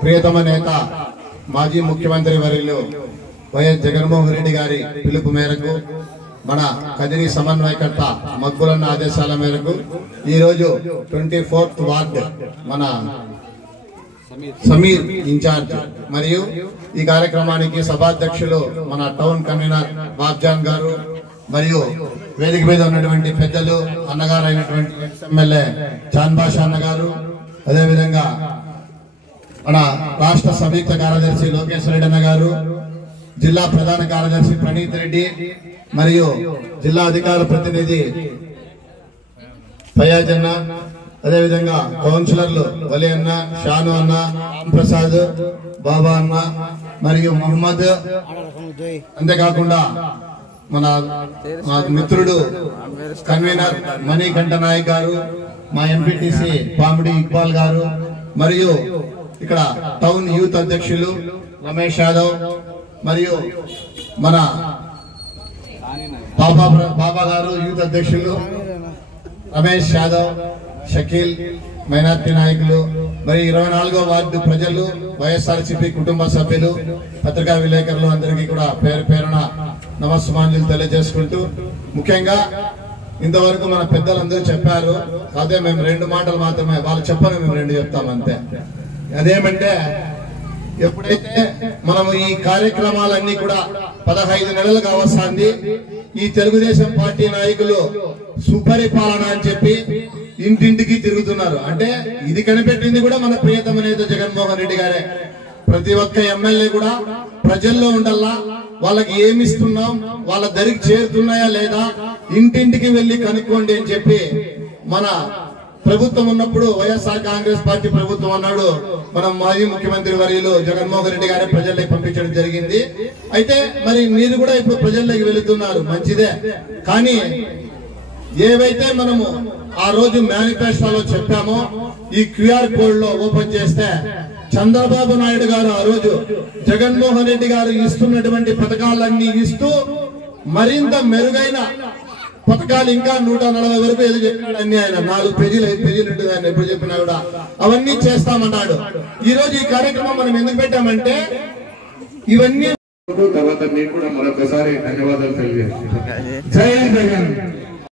ప్రియతమ నేత మాజీ ముఖ్యమంత్రి వర్యులు వైఎస్ జగన్మోహన్ రెడ్డి గారి పిలుపు మేరకు మన కదిరి సమన్వయకర్త మగ్గులన్న ఆదేశాల మేరకు ఈ రోజు 24th వార్డ్ మన సమీర్ ఇన్ఛార్జ్ మరియు ఈ కార్యక్రమానికి సభాధ్యక్షులు మన టౌన్ కన్వీనర్ బాబ్జాన్ గారు మరియు వేదిక మీద ఉన్నటువంటి పెద్దలు అన్నగారు అయినటువంటి ఎమ్మెల్యే చాన్ బాషా అన్నగారు, అదేవిధంగా మన రాష్ట్ర సంయుక్త కార్యదర్శి లోకేష్ రెడ్డి అన్న గారు, జిల్లా ప్రధాన కార్యదర్శి ప్రణీత్ రెడ్డి మరియు జిల్లా అధికార ప్రతినిధి ఫయాజ్ అన్న, అదేవిధంగా కౌన్సిలర్లు వలి అన్న, షాను అన్న, రామ్ ప్రసాద్, బాబా అన్న మరియు మహమ్మద్, అంతేకాకుండా మన మిత్రుడు కన్వీనర్ మణికంఠ నాయక్ గారు, మా ఎంపీటీసీ పామిడి ఇక్బాల్ గారు మరియు ఇక్కడ టౌన్ యూత్ అధ్యక్షులు రమేష్ యాదవ్ మరియు మన బాబా గారు యూత్ అధ్యక్షులు రమేష్ యాదవ్, షకీల్, మైనార్టీ నాయకులు మరి 24వ వార్డు ప్రజలు, వైఎస్ఆర్సీపీ కుటుంబ సభ్యులు, పత్రికా విలేకరులు అందరికీ కూడా పేరు పేరున నమస్సుమాంజలు తెలియజేసుకుంటూ, ముఖ్యంగా ఇంతవరకు మన పెద్దలందరూ చెప్పారు, అదే మేము 2 మాటలు మాత్రమే వాళ్ళు చెప్పని మేము 2 చెప్తాం అంతే. అదేమంటే ఎప్పుడైతే మనము ఈ కార్యక్రమాలన్నీ కూడా 15 నెలలుగా వస్తుంది, ఈ తెలుగుదేశం పార్టీ నాయకులు సుపరిపాలన అని చెప్పి ఇంటింటికి తిరుగుతున్నారు. అంటే ఇది కనిపెట్టింది కూడా మన ప్రియతమ నేత జగన్మోహన్ రెడ్డి గారే. ప్రతి ఒక్క ఎమ్మెల్యే కూడా ప్రజల్లో ఉండాలా, వాళ్ళకి ఏమిస్తున్నాం, వాళ్ళ దరికి చేరుతున్నాయా లేదా ఇంటింటికి వెళ్లి కనుక్కోండి అని చెప్పి మన ప్రభుత్వం ఉన్నప్పుడు వైఎస్ఆర్ కాంగ్రెస్ పార్టీ ప్రభుత్వం అన్నాడు, మనం మాజీ ముఖ్యమంత్రి వర్యులు జగన్మోహన్ రెడ్డి గారే ప్రజల్లోకి పంపించడం జరిగింది. అయితే మరి మీరు కూడా ఇప్పుడు ప్రజల్లోకి వెళుతున్నారు, మంచిదే. కానీ ఏవైతే మనము ఆ రోజు మేనిఫెస్టోలో చెప్పామో ఈ క్యూఆర్ కోడ్ లో ఓపెన్ చేస్తే చంద్రబాబు నాయుడు గారు ఆ రోజు జగన్మోహన్ రెడ్డి గారు ఇస్తున్నటువంటి పథకాలన్నీ ఇస్తూ మరింత మెరుగైన పథకాలు ఇంకా 140 వరకు ఏదో చెప్పాడు అన్ని. ఆయన 4 పేజీలు 5 పేజీలు ఉంటుంది, ఆయన ఎప్పుడు చెప్పినా కూడా అవన్నీ చేస్తామన్నాడు. ఈ రోజు ఈ కార్యక్రమం మనం ఎందుకు పెట్టామంటే ఇవన్నీ తర్వాత మీకు కూడా మరొకసారి ధన్యవాదాలు తెలియజేస్తున్నాను. జై జగన్.